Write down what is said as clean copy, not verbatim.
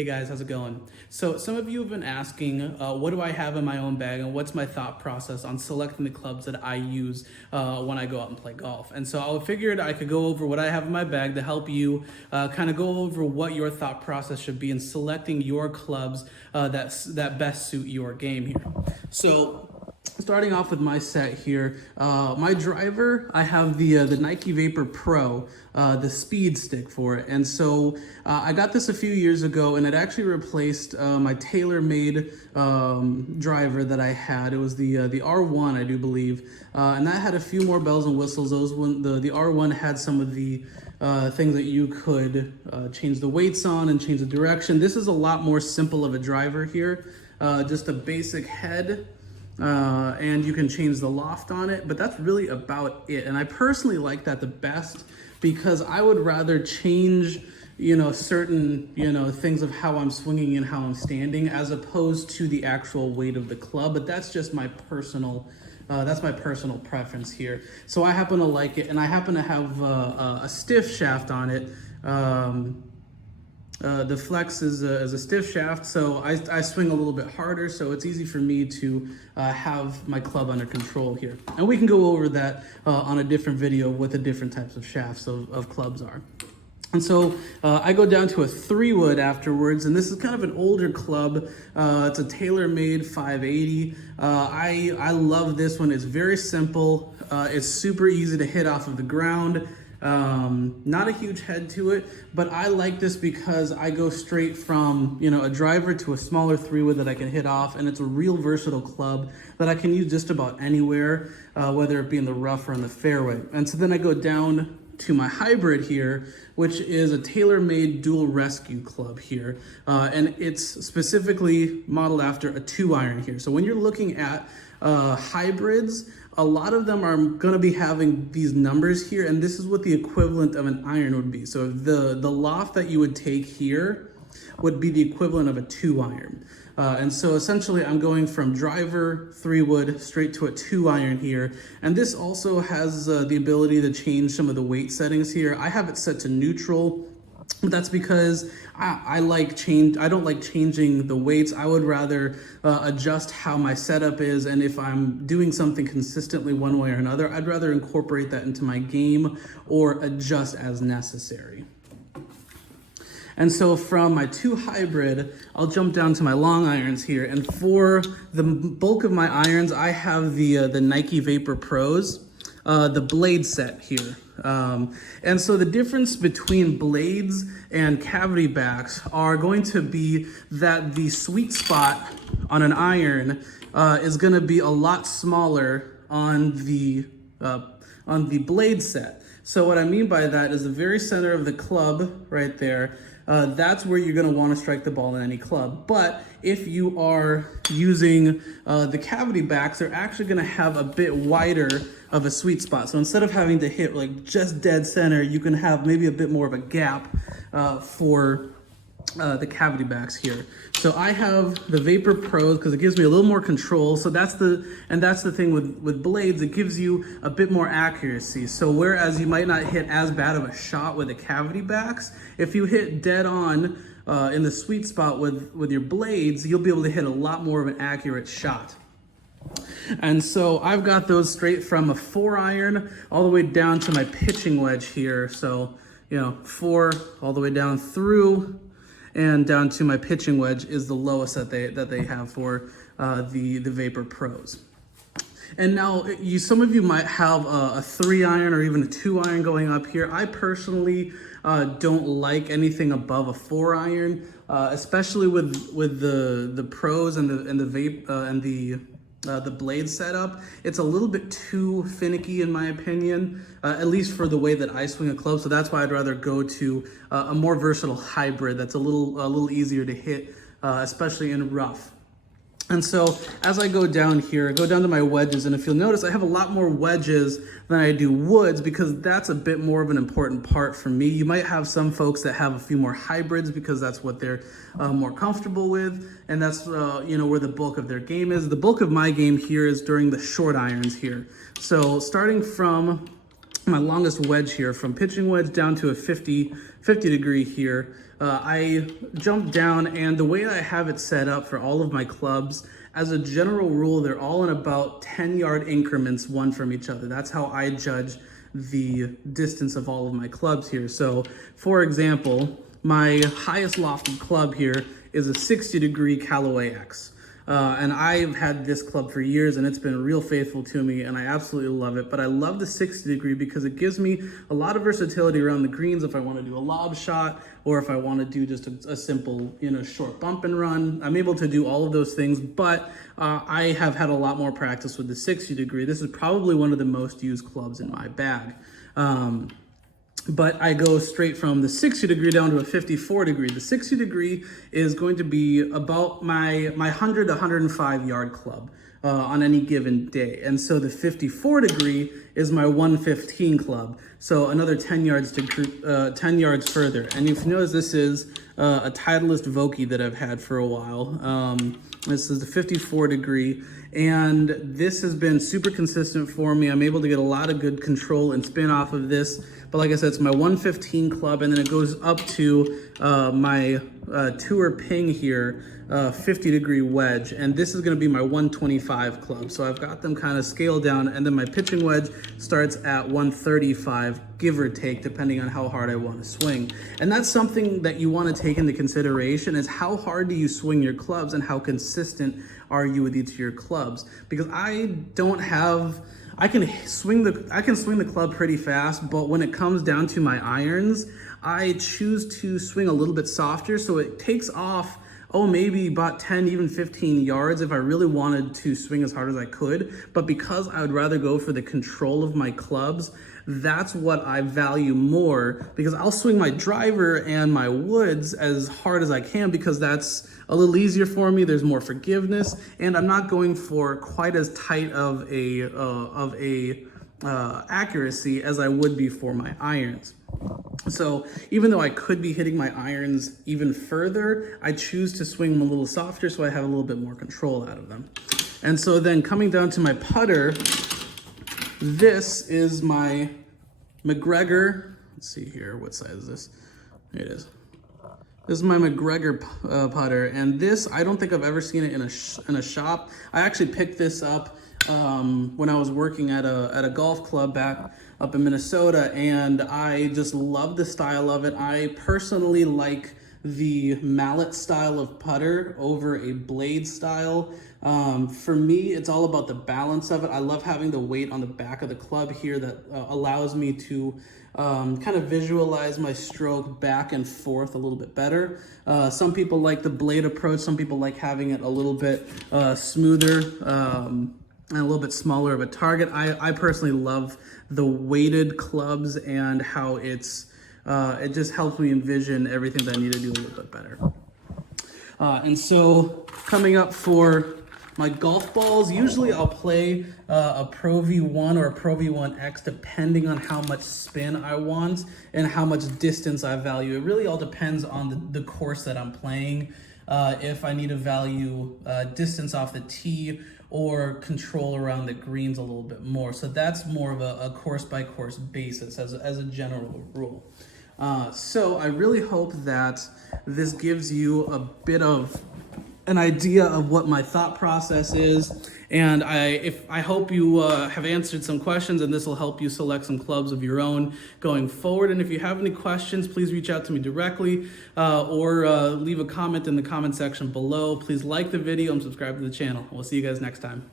Hey guys, how's it going? So some of you have been asking, what do I have in my own bag and what's my thought process on selecting the clubs that I use when I go out and play golf. And so I figured I could go over what I have in my bag to help you kind of go over what your thought process should be in selecting your clubs that best suit your game here. So starting off with my set here, my driver, I have the Nike Vapor Pro, the speed stick for it. And so I got this a few years ago and it actually replaced my TaylorMade driver that I had. It was the R1, I do believe. And that had a few more bells and whistles. The R1 had some of the things that you could change the weights on and change the direction. This is a lot more simple of a driver here. Just a basic head. And you can change the loft on it, but that's really about it. And I personally like that the best because I would rather change, certain, things of how I'm swinging and how I'm standing as opposed to the actual weight of the club. But that's just my personal, preference here. So I happen to like it, and I happen to have a stiff shaft on it. The Flex is a stiff shaft, so I swing a little bit harder, so it's easy for me to have my club under control here. And we can go over that on a different video what the different types of shafts of clubs are. And so I go down to a 3-wood afterwards, and this is kind of an older club. It's a TaylorMade 580. I love this one. It's very simple. It's super easy to hit off of the ground. Not a huge head to it, but I like this because I go straight from, a driver to a smaller 3-wood that I can hit off, and it's a real versatile club that I can use just about anywhere, whether it be in the rough or in the fairway. And so then I go down to my hybrid here, which is a TaylorMade Dual Rescue club here. And it's specifically modeled after a 2-iron here. So when you're looking at hybrids, a lot of them are going to be having these numbers here, and this is what the equivalent of an iron would be. So the loft that you would take here would be the equivalent of a 2-iron. And so essentially I'm going from driver 3-wood straight to a 2-iron here. And this also has the ability to change some of the weight settings here. I have it set to neutral. That's because I don't like changing the weights. I would rather adjust how my setup is, and if I'm doing something consistently one way or another, I'd rather incorporate that into my game or adjust as necessary. And so from my 2 hybrid, I'll jump down to my long irons here. And for the bulk of my irons, I have the Nike Vapor Pros, the blade set here. And so the difference between blades and cavity backs are going to be that the sweet spot on an iron is going to be a lot smaller on the blade set. So what I mean by that is the very center of the club right there. That's where you're going to want to strike the ball in any club. But if you are using the cavity backs, they're actually going to have a bit wider of a sweet spot. So instead of having to hit like just dead center, you can have maybe a bit more of a gap for the cavity backs here. So I have the Vapor Pros because it gives me a little more control. So that's the thing with blades, it gives you a bit more accuracy. So whereas you might not hit as bad of a shot with the cavity backs, if you hit dead on in the sweet spot with your blades, you'll be able to hit a lot more of an accurate shot. And so I've got those straight from a 4-iron all the way down to my pitching wedge here. So, 4 all the way down through and down to my pitching wedge is the lowest that they have for the Vapor Pros. And now some of you might have a 3-iron or even a 2-iron going up here. I personally don't like anything above a 4-iron, especially with the pros and the blade setup. It's a little bit too finicky in my opinion, at least for the way that I swing a club. So that's why I'd rather go to a more versatile hybrid that's a little easier to hit, especially in rough. And so as I go down here, I go down to my wedges, and if you'll notice, I have a lot more wedges than I do woods because that's a bit more of an important part for me. You might have some folks that have a few more hybrids because that's what they're more comfortable with, and that's where the bulk of their game is. The bulk of my game here is during the short irons here. So starting from my longest wedge here, from pitching wedge down to a 50 degree here. I jumped down, and the way I have it set up for all of my clubs, as a general rule, they're all in about 10-yard increments, one from each other. That's how I judge the distance of all of my clubs here. So, for example, my highest lofted club here is a 60 degree Callaway X. And I've had this club for years, and it's been real faithful to me, and I absolutely love it. But I love the 60 degree because it gives me a lot of versatility around the greens if I want to do a lob shot, or if I want to do just a simple, short bump and run. I'm able to do all of those things, but I have had a lot more practice with the 60 degree. This is probably one of the most used clubs in my bag. But I go straight from the 60 degree down to a 54 degree. The 60 degree is going to be about my 100 to 105 yard club on any given day. And so the 54 degree is my 115 club. So another 10 yards to 10 yards further. And if you notice, this is a Titleist Vokey that I've had for a while. This is the 54 degree. And this has been super consistent for me. I'm able to get a lot of good control and spin off of this. But like I said, it's my 115 club, and then it goes up to my Tour Ping here, 50 degree wedge. And this is gonna be my 125 club. So I've got them kind of scaled down, and then my pitching wedge starts at 135, give or take, depending on how hard I want to swing. And that's something that you want to take into consideration, is how hard do you swing your clubs and how consistent are you with each of your clubs? Because I can swing the club pretty fast, but when it comes down to my irons, I choose to swing a little bit softer, so it takes off maybe about 10, even 15 yards if I really wanted to swing as hard as I could. But because I would rather go for the control of my clubs, that's what I value more, because I'll swing my driver and my woods as hard as I can because that's a little easier for me. There's more forgiveness, and I'm not going for quite as tight of a accuracy as I would be for my irons. So even though I could be hitting my irons even further, I choose to swing them a little softer so I have a little bit more control out of them. And so then coming down to my putter, this is my MacGregor. Let's see here, what size is this? Here it is. This is my MacGregor putter, and this, I don't think I've ever seen it in a shop. I actually picked this up when I was working at a golf club back up in Minnesota, and I just love the style of it. I personally like the mallet style of putter over a blade style. For me, it's all about the balance of it. I love having the weight on the back of the club here that allows me to kind of visualize my stroke back and forth a little bit better. Some people like the blade approach. Some people like having it a little bit smoother and a little bit smaller of a target. I personally love the weighted clubs and how it just helps me envision everything that I need to do a little bit better. And so coming up for my golf balls, usually I'll play a Pro V1 or a Pro V1X depending on how much spin I want and how much distance I value. It really all depends on the course that I'm playing. If I need to value distance off the tee or control around the greens a little bit more. So that's more of a course by course basis as a general rule. So I really hope that this gives you a bit of an idea of what my thought process is, and I hope you have answered some questions, and this will help you select some clubs of your own going forward. And if you have any questions, please reach out to me directly or leave a comment in the comment section below. Please like the video and subscribe to the channel. We'll see you guys next time.